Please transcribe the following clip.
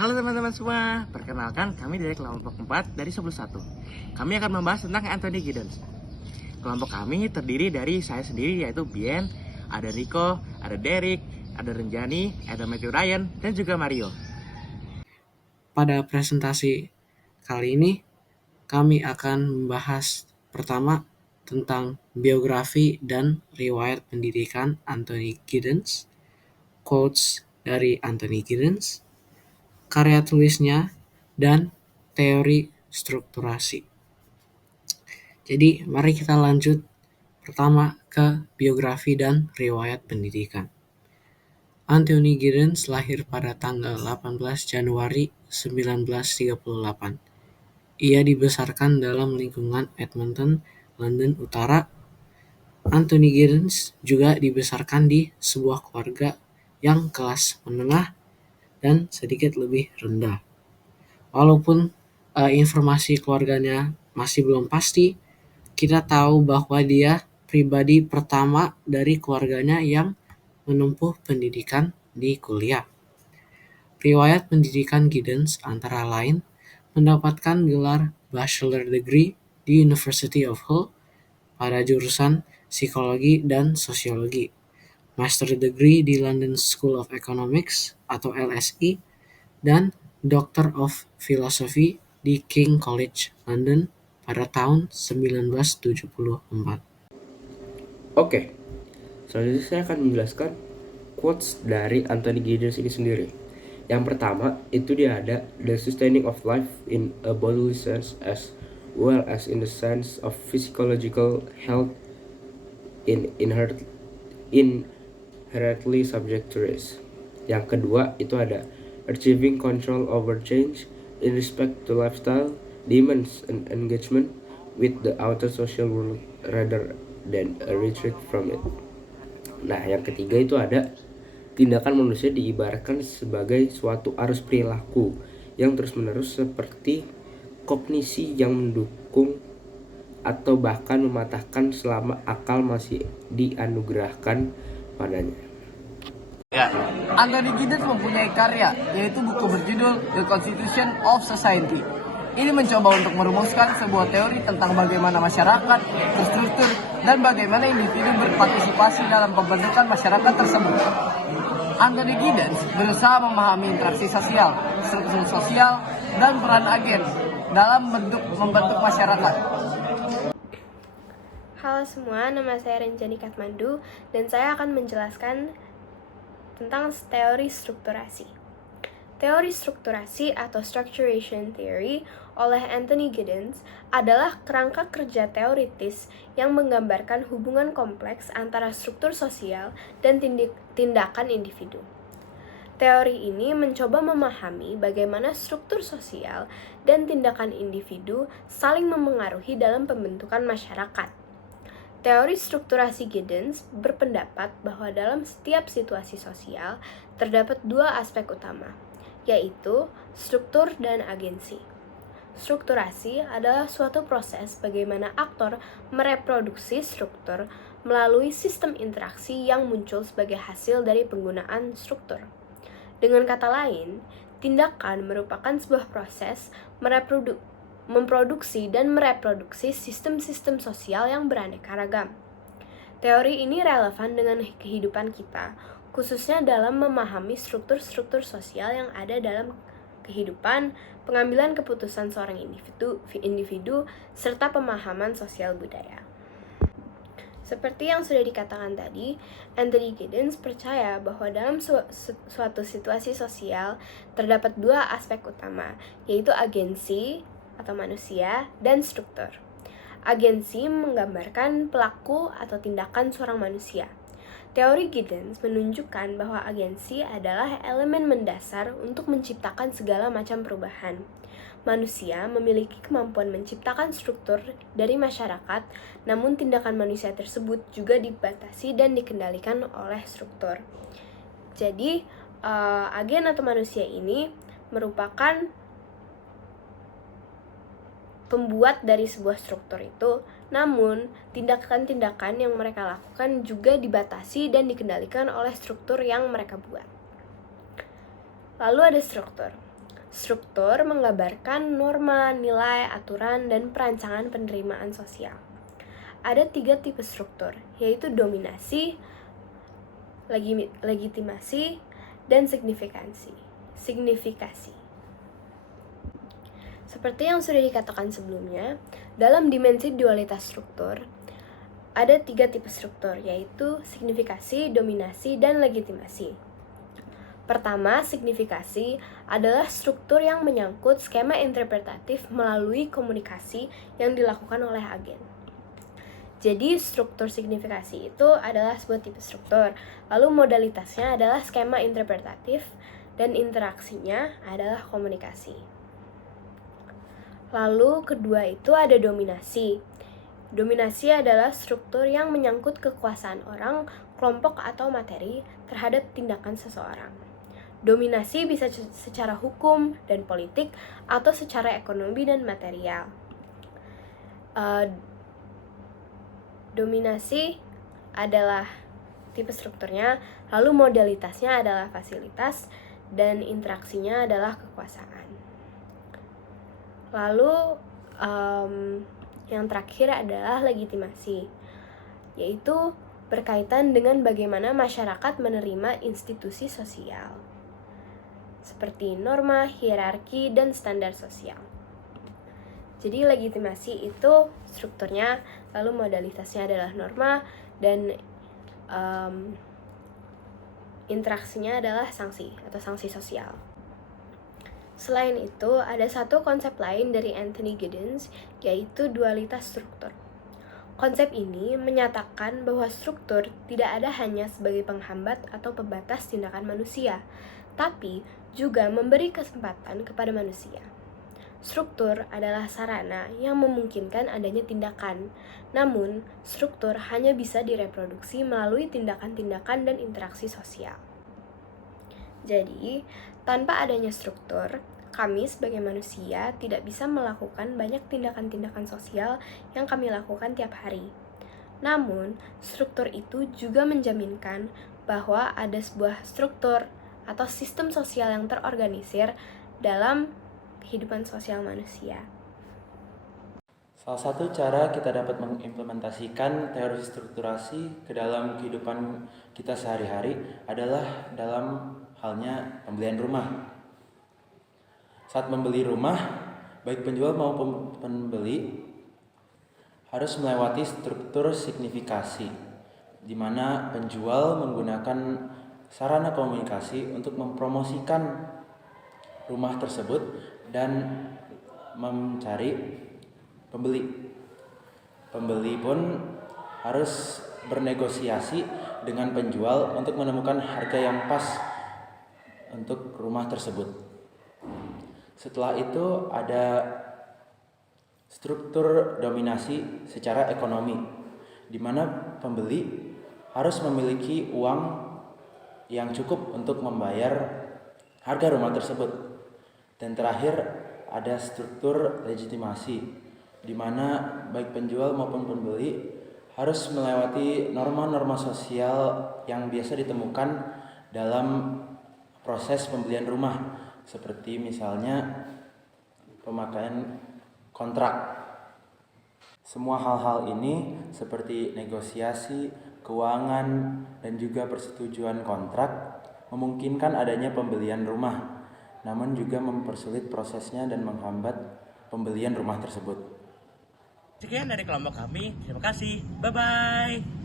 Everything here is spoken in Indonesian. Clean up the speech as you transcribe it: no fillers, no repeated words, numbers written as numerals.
Halo teman-teman semua, perkenalkan kami dari kelompok 4 dari 11. Kami akan membahas tentang Anthony Giddens. Kelompok kami terdiri dari saya sendiri yaitu Bien, ada Rico, ada Derek, ada Renjani, ada Matthew Ryan, dan juga Mario. Pada presentasi kali ini, kami akan membahas pertama tentang biografi dan riwayat pendidikan Anthony Giddens, quotes dari Anthony Giddens, karya tulisnya, dan teori strukturasi. Jadi, mari kita lanjut pertama ke biografi dan riwayat pendidikan. Anthony Giddens lahir pada tanggal 18 Januari 1938. Ia dibesarkan dalam lingkungan Edmonton, London Utara. Anthony Giddens juga dibesarkan di sebuah keluarga yang kelas menengah dan sedikit lebih rendah. Walaupun informasi keluarganya masih belum pasti, kita tahu bahwa dia pribadi pertama dari keluarganya yang menempuh pendidikan di kuliah. Riwayat pendidikan Giddens antara lain mendapatkan gelar Bachelor Degree di University of Hull pada jurusan Psikologi dan Sosiologi, Master Degree di London School of Economics atau LSE, dan Doctor of Philosophy di King College London pada tahun 1974. Oke, selanjutnya saya akan menjelaskan quotes dari Anthony Giddens ini sendiri. Yang pertama, itu dia ada the sustaining of life in a bodily sense as well as in the sense of physiological health inherently subject to risk. Yang kedua, itu ada achieving control over change in respect to lifestyle, demands and engagement with the outer social world rather than a retreat from it. Nah, yang ketiga itu ada tindakan manusia diibaratkan sebagai suatu arus perilaku yang terus-menerus seperti kognisi yang mendukung atau bahkan mematahkan selama akal masih dianugerahkan padanya. Anthony Giddens mempunyai karya, yaitu buku berjudul The Constitution of Society. Ini mencoba untuk merumuskan sebuah teori tentang bagaimana masyarakat terstruktur dan bagaimana individu berpartisipasi dalam pembentukan masyarakat tersebut. Anthony Giddens berusaha memahami interaksi sosial, struktur sosial, dan peran agen dalam membentuk masyarakat. Halo semua, nama saya Renjani Katmandu dan saya akan menjelaskan tentang teori strukturasi. Teori strukturasi atau structuration theory oleh Anthony Giddens adalah kerangka kerja teoritis yang menggambarkan hubungan kompleks antara struktur sosial dan tindakan individu. Teori ini mencoba memahami bagaimana struktur sosial dan tindakan individu saling memengaruhi dalam pembentukan masyarakat. Teori strukturasi Giddens berpendapat bahwa dalam setiap situasi sosial terdapat dua aspek utama, yaitu struktur dan agensi. Strukturasi adalah suatu proses bagaimana aktor mereproduksi struktur melalui sistem interaksi yang muncul sebagai hasil dari penggunaan struktur. Dengan kata lain, tindakan merupakan sebuah proses memproduksi dan mereproduksi sistem-sistem sosial yang beraneka ragam. Teori ini relevan dengan kehidupan kita, khususnya dalam memahami struktur-struktur sosial yang ada dalam kehidupan, pengambilan keputusan seorang individu, serta pemahaman sosial budaya. Seperti yang sudah dikatakan tadi, Anthony Giddens percaya bahwa dalam suatu situasi sosial terdapat dua aspek utama, yaitu agensi atau manusia dan struktur. Agensi menggambarkan pelaku atau tindakan seorang manusia. Teori Giddens menunjukkan bahwa agensi adalah elemen mendasar untuk menciptakan segala macam perubahan. Manusia memiliki kemampuan menciptakan struktur dari masyarakat, namun tindakan manusia tersebut juga dibatasi dan dikendalikan oleh struktur. Jadi, agen atau manusia ini merupakan pembuat dari sebuah struktur itu, namun tindakan-tindakan yang mereka lakukan juga dibatasi dan dikendalikan oleh struktur yang mereka buat. Lalu ada struktur. Struktur menggambarkan norma, nilai, aturan, dan perancangan penerimaan sosial. Ada 3 tipe struktur, yaitu dominasi, legitimasi, dan signifikasi. Seperti yang sudah dikatakan sebelumnya, dalam dimensi dualitas struktur, ada 3 tipe struktur, yaitu signifikasi, dominasi, dan legitimasi. Pertama, signifikasi adalah struktur yang menyangkut skema interpretatif melalui komunikasi yang dilakukan oleh agen. Jadi, struktur signifikasi itu adalah sebuah tipe struktur, lalu modalitasnya adalah skema interpretatif, dan interaksinya adalah komunikasi. Lalu, kedua itu ada dominasi. Dominasi adalah struktur yang menyangkut kekuasaan orang, kelompok, atau materi terhadap tindakan seseorang. Dominasi bisa secara hukum dan politik atau secara ekonomi dan material. Dominasi adalah tipe strukturnya, lalu modalitasnya adalah fasilitas, dan interaksinya adalah kekuasaan. Lalu yang terakhir adalah legitimasi, yaitu berkaitan dengan bagaimana masyarakat menerima institusi sosial seperti norma, hierarki, dan standar sosial. Jadi legitimasi itu strukturnya, lalu modalitasnya adalah norma, dan interaksinya adalah sanksi atau sanksi sosial. Selain itu, ada satu konsep lain dari Anthony Giddens, yaitu dualitas struktur. Konsep ini menyatakan bahwa struktur tidak ada hanya sebagai penghambat atau pembatas tindakan manusia, tapi juga memberi kesempatan kepada manusia. Struktur adalah sarana yang memungkinkan adanya tindakan, namun struktur hanya bisa direproduksi melalui tindakan-tindakan dan interaksi sosial. Jadi, tanpa adanya struktur, kami sebagai manusia tidak bisa melakukan banyak tindakan-tindakan sosial yang kami lakukan tiap hari. Namun, struktur itu juga menjaminkan bahwa ada sebuah struktur atau sistem sosial yang terorganisir dalam kehidupan sosial manusia. Salah satu cara kita dapat mengimplementasikan teori strukturasi ke dalam kehidupan kita sehari-hari adalah dalam halnya pembelian rumah. Saat membeli rumah, baik penjual maupun pembeli harus melewati struktur signifikasi, di mana penjual menggunakan sarana komunikasi untuk mempromosikan rumah tersebut dan mencari pembeli. Pembeli pun harus bernegosiasi dengan penjual untuk menemukan harga yang pas untuk rumah tersebut. Setelah itu ada struktur dominasi secara ekonomi, di mana pembeli harus memiliki uang yang cukup untuk membayar harga rumah tersebut. Dan terakhir ada struktur legitimasi, di mana baik penjual maupun pembeli harus melewati norma-norma sosial yang biasa ditemukan dalam proses pembelian rumah, seperti misalnya pemakaian kontrak. Semua hal-hal ini seperti negosiasi, keuangan, dan juga persetujuan kontrak memungkinkan adanya pembelian rumah, namun juga mempersulit prosesnya dan menghambat pembelian rumah tersebut. Sekian dari kelompok kami, terima kasih, bye-bye.